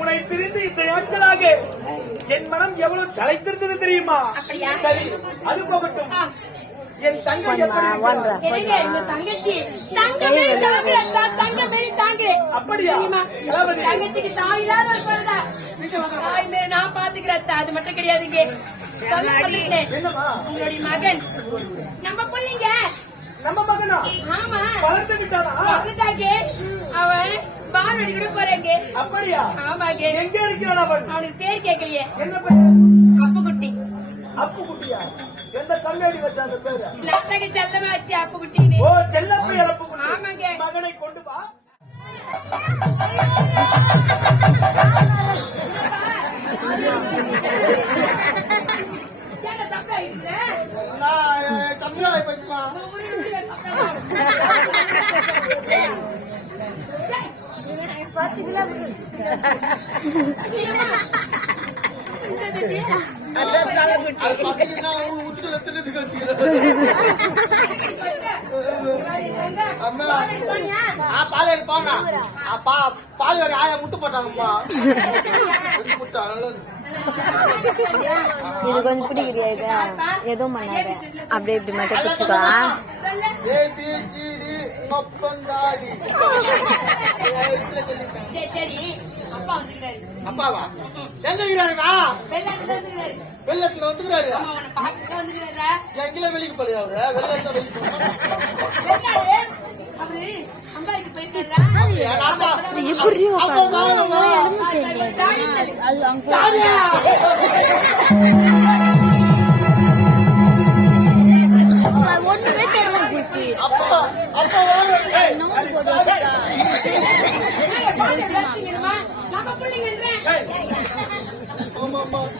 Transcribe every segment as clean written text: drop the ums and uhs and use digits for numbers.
உன்னை பிரிந்து இத்தனை நாட்களாக என் மனம் எவ்வளவு சளைத்திருந்தது தெரியுமா? சரி, அது போகட்டும். என் தங்கை அப்படியா? தங்கச்சிக்கு தாய் இல்லாத ஒரு குழந்தை. தாய் மேல நான் பாத்துக்கிறேன். அது மட்டும் கிடையாதுங்க. உங்களுடைய மகன் நம்ம பிள்ளைங்க. நம்ம மகனா? ஆமா, வளர்த்துக்கிட்டானா? வளர்த்துட்டாங்க. அவன் பால்வாடி கூட போறாங்க. அப்படியா? ஆமாங்க. எங்க இருக்கிறான் அவன்? அவனுக்கு பேர் கேட்கலையே. என்ன பேரு? அப்புக்குட்டி. அப்புக்குட்டியா? எந்த கம்மியாடி வச்சா அந்த பேரு? நட்டக செல்லமா வச்சு அப்புக்குட்டின்னு. ஓ, செல்லப்பையர் அப்புக்குட்டி. ஆமாங்க. மகனை கொண்டு வா. பால் ஆயா முட்டு போட்டாங்கம்மா. இது கொஞ்சம் பிடிக்கிறியா? எதுவும் பண்ணாத, அப்படியே இப்படி மட்டும் பிடிச்சுக்கோ. அப்பாவா எங்க இருக்கிறாருமா? வெள்ளத்துல வந்துக்கிறாரு. எங்கேயே வெளிக்கு போலையா அவரு? வெள்ளத்துல வெளிக்கு ஒண்ணுமே தெரியல.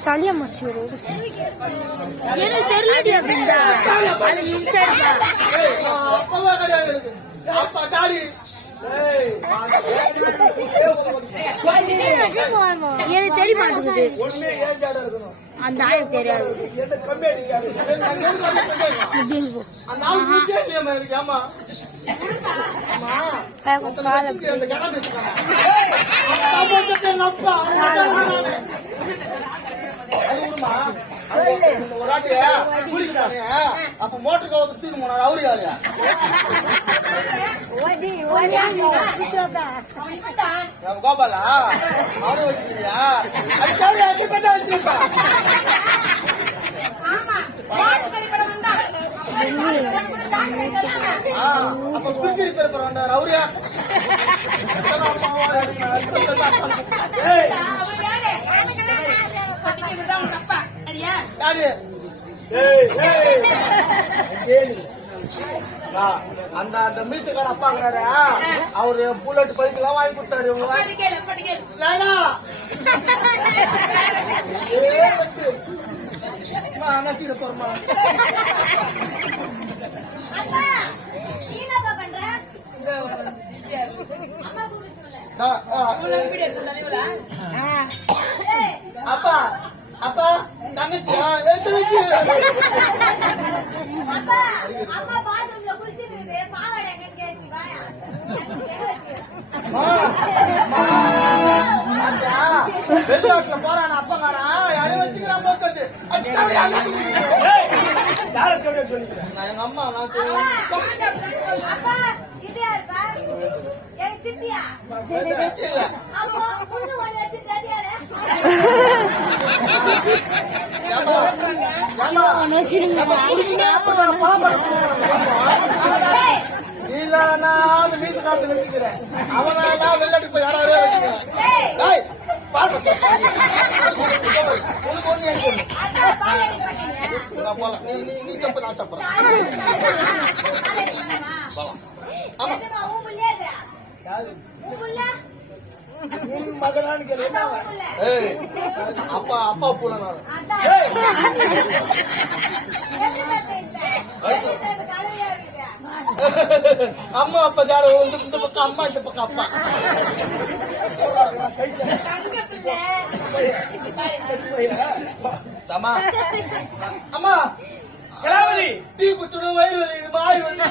தலியா மச்சு எனக்கு தெரியலடி அப்படின்னா அது எனக்கு தெரிய மாட்டேங்குது. அந்த ஆயம் தெரியாது. அப்ப மோட்டர் கவுத்து தூக்கி போனாரு. அவரு யாரு? கோபாலா? அவனே வச்சுக்கிறியா? வச்சிருக்கா. அப்ப குடிச்சிரி பேர் வந்தார். அவரு அந்த அந்த மீசக்கார அப்பாங்கிறாரு. அவரு புல்லட் பைக் எல்லாம் வாங்கி கொடுத்தாரு. நசீர போறமா அப்பா அப்பா தங்கச்சியா? வெளிநாட்டுல போறான் அப்பங்காரா. யாரையும் வச்சுக்கிறான் போக்குறது. எங்க அம்மா நான் மீச காத்து வச்சுக்கிறேன். அவனா வெள்ளாடி போய் யாராவது வச்சுக்கிறேன். நீ சப்ப நான் சப்புறேன். மகனான்னு கேள்வி. அப்பா அப்பா பூல நான் அம்மா அப்பா ஜாட இந்த பக்கம் அம்மா, இந்த பக்கம் அப்பா. அம்மா அம்மா கலாவதி டீ குடிச்சோட வயிறு வலி வாய் வந்து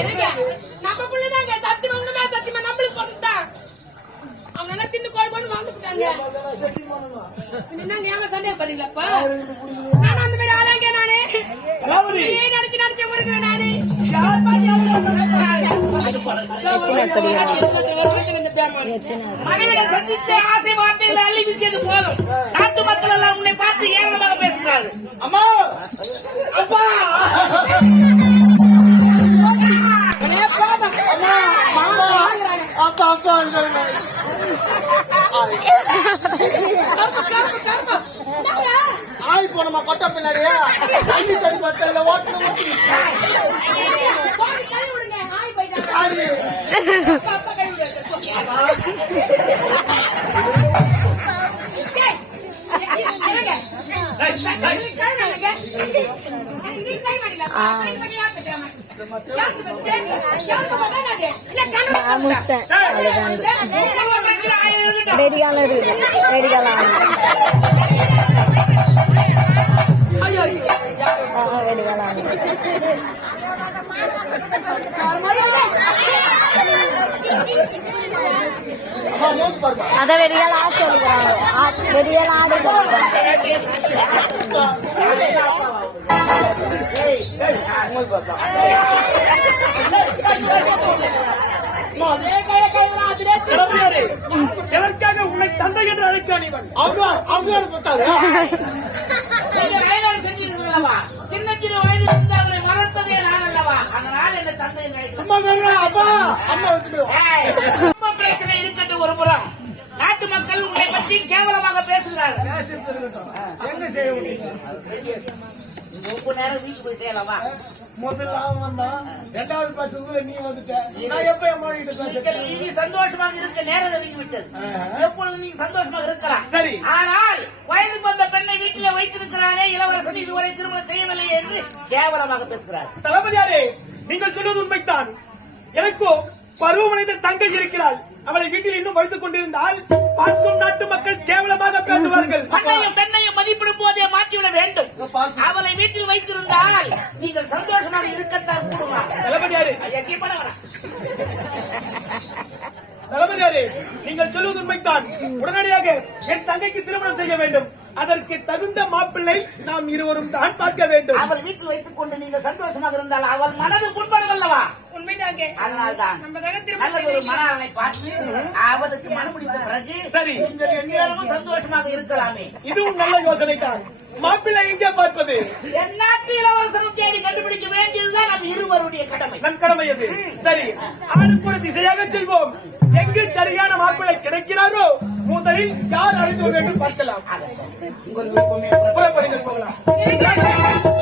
என்னங்க நம்ம புள்ளதாங்க சத்தியமா உண்மையா சத்தியமா நம்மளுக்கு பொறுத்துதான் அவங்க எல்லாம் தின்னு கோழி போட்டு வாழ்ந்து போட்டாங்க என்னங்க ஏமா சந்தேகப்படுறீங்களப்பா நான் அந்த மாதிரி ஆளாங்க நானே கலாவதி நினைச்சு வருகிறேன் நானே யார் மனைவியை சந்தித்து ஆசை வார்த்தைகளை அள்ளி வீசியது போதும். நாட்டு மக்கள் எல்லாம் உன்னை பார்த்து ஏளனமாக பேசுகிறார்கள். அம்மா அப்பா அப்பா அப்பா ஆய் போனமா கொட்ட பின்னாடியா தண்ணி தண்ணி பட்டல ஓட்டு முடிச்சிட்டேன் வெடிகாலம் இருக்குது வெடிகாலம் வெடிகாலம் அத வெடிகால ஆடு சொல்லிக்கிறாங்க வெடிகால ஆடு கலாவதியாரே, எதற்காக உன்னை தந்தை என்று அழைத்தான் இவன்? அவங்க போட்டாரு நீங்கள் வேலையை செஞ்சீர்கள் அல்லவா? சின்ன சின்ன வயதில் இருந்தார்களை மறந்ததே நான் அல்லவா? அதனால் என்ன தந்தை நினைக்கிறேன். சும்மா சொல்றேன் அப்பா அம்மா வச்சுட்டு ரொம்ப பிரச்சனை இருக்கட்டும் ஒரு புறம். நாட்டு மக்கள் உன்னை பற்றி கேவலமாக பேசுகிறார்கள். என்ன செய்ய முடியும்? ரொம்ப நேரம் வீட்டுக்கு போய் செய்யலாமா? முதல்ல அவன் வந்தான், இரண்டாவது பசங்க நீ வந்துட்ட. நான் எப்ப என் மொழிகிட்ட பேசுறேன்? நீ சந்தோஷமாக இருக்க நேரம் நெருங்கி விட்டது. எப்பொழுது நீங்க சந்தோஷமாக இருக்கலாம். சரி. ஆனால் வயதுக்கு வந்த பெண்ணை வீட்டிலே வைத்திருக்கிறானே இளவரசன் இதுவரை திருமணம் செய்யவில்லை என்று கேவலமாக பேசுகிறார். தளபதியாரே, நீங்கள் சொல்வது உண்மைத்தான். எனக்கோ பருவமடைந்த தங்கை இருக்கிறாள். அவளை வீட்டில் இன்னும் வைத்துக் கொண்டிருந்தால் பார்க்கும் நாட்டு மக்கள் கேவலமாக பேசுவார்கள். பெண்ணையும் பெண்ணையும் மதிப்பிடும் போதே மாற்றிவிட வேண்டும். அவளை வீட்டில் வைத்திருந்தால் நீங்கள் சந்தோஷமாக இருக்கத்தான் கூடுமா? தளபதியாரே, தளபதியாரே, நீங்கள் சொல்வது உண்மைத்தான். உடனடியாக என் தங்கைக்கு திருமணம் செய்ய வேண்டும். அதற்கு தகுந்த மாப்பிள்ளை நாம் இருவரும் தான் பார்க்க வேண்டும். அவள் வீட்டில் வைத்துக் கொண்டு நீங்கள் சந்தோஷமாக இருந்தால் அவள் மனது புண்படும் அல்லவா? உண்மைதாங்க அதனால்தான் நம்ம தக நல்லது ஒரு மணாளனை பார்த்து அவளுக்கு மனம் முடிந்த பிறகு சரி. நீங்கள் எந்நேரமும் சந்தோஷமாக இருக்கலாமே. இதுவும் நல்ல யோசனை தான். மாப்பிள்ளை எங்கே பார்ப்பது? என் நாட்டு இளவரசனும் தேடி கண்டுபிடிக்க வேண்டியதுதான் நம் இருவருடைய கடமை. நம் கடமை அது. சரி, ஆளுக்கு ஒரு திசையாக செல்வோம். எங்கு சரியான மாப்பிள்ளை கிடைக்கிறாரோ முதலில் யார் அறிந்து வேண்டும் பார்க்கலாம். உங்களுக்கு புறப்படுங்கள், போகலாம்.